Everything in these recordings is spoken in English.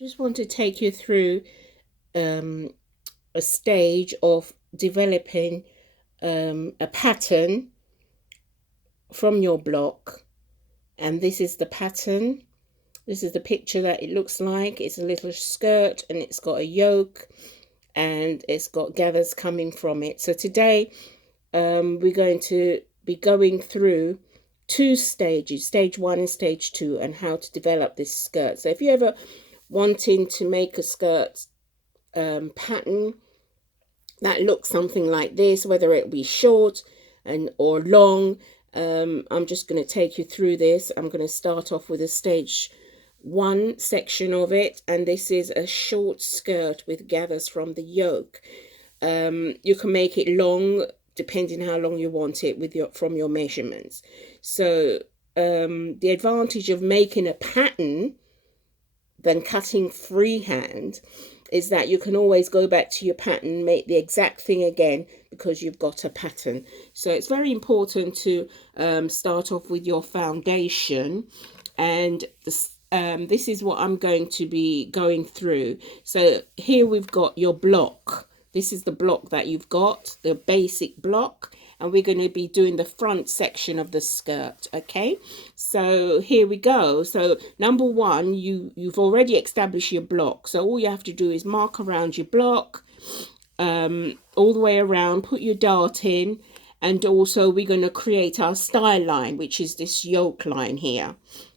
Just want to take you through a stage of developing a pattern from your block. And this is the pattern. This is the picture that it looks like. It's a little skirt and it's got a yoke and it's got gathers coming from it. So today we're going to be going through two stages, stage 1 and stage 2, and how to develop this skirt. So if you ever wanting to make a skirt pattern that looks something like this, whether it be short or long, I'm just going to take you through this. I'm going to start off with a stage 1 section of it, and this is a short skirt with gathers from the yoke. You can make it long depending how long you want it from your measurements. So the advantage of making a pattern than cutting freehand is that you can always go back to your pattern, make the exact thing again, because you've got a pattern. So it's very important to start off with your foundation, and this is what I'm going to be going through. So here we've got your block. This is the block that you've got, the basic block, and we're going to be doing the front section of the skirt. Okay, so here we go. So number 1, you've already established your block, so all you have to do is mark around your block all the way around, put your dart in, and also we're going to create our style line, which is this yoke line here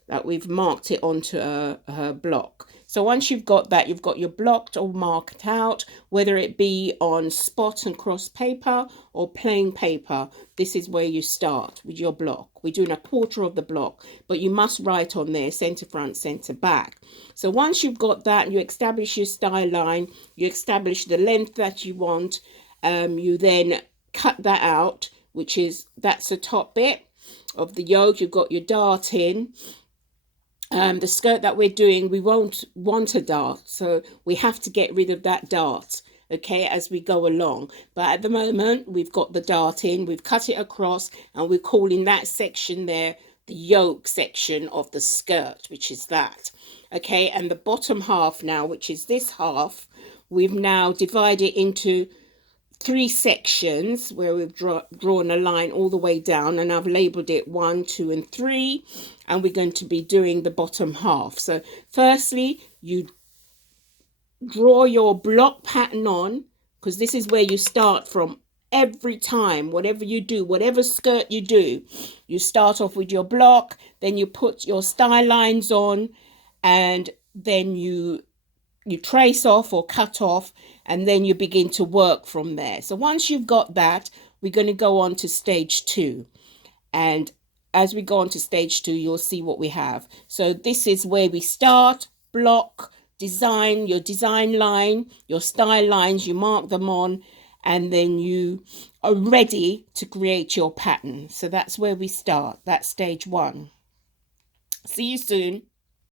that we've marked it onto her block. So once you've got that, you've got your blocked or marked out, whether it be on spot and cross paper or plain paper. This is where you start with your block. We're doing a quarter of the block, but you must write on there center front, center back. So once you've got that, you establish your style line, you establish the length that you want, you then cut that out, that's the top bit of the yoke. You've got your dart in. The skirt that we're doing, we won't want a dart, so we have to get rid of that dart, okay, as we go along. But at the moment, we've got the dart in, we've cut it across, and we're calling that section there the yoke section of the skirt, which is that, okay. And the bottom half now, which is this half, we've now divided into 3 sections where we've drawn a line all the way down, and I've labeled it 1, 2, and 3, and we're going to be doing the bottom half. So firstly, you draw your block pattern on, because this is where you start from every time. Whatever you do, whatever skirt you do, you start off with your block, then you put your style lines on, and then you trace off or cut off, and then you begin to work from there. So once you've got that, we're going to go on to stage 2. And as we go on to stage 2, you'll see what we have. So this is where we start, block, design, your design line, your style lines, you mark them on, and then you are ready to create your pattern. So that's where we start. That's stage 1. See you soon.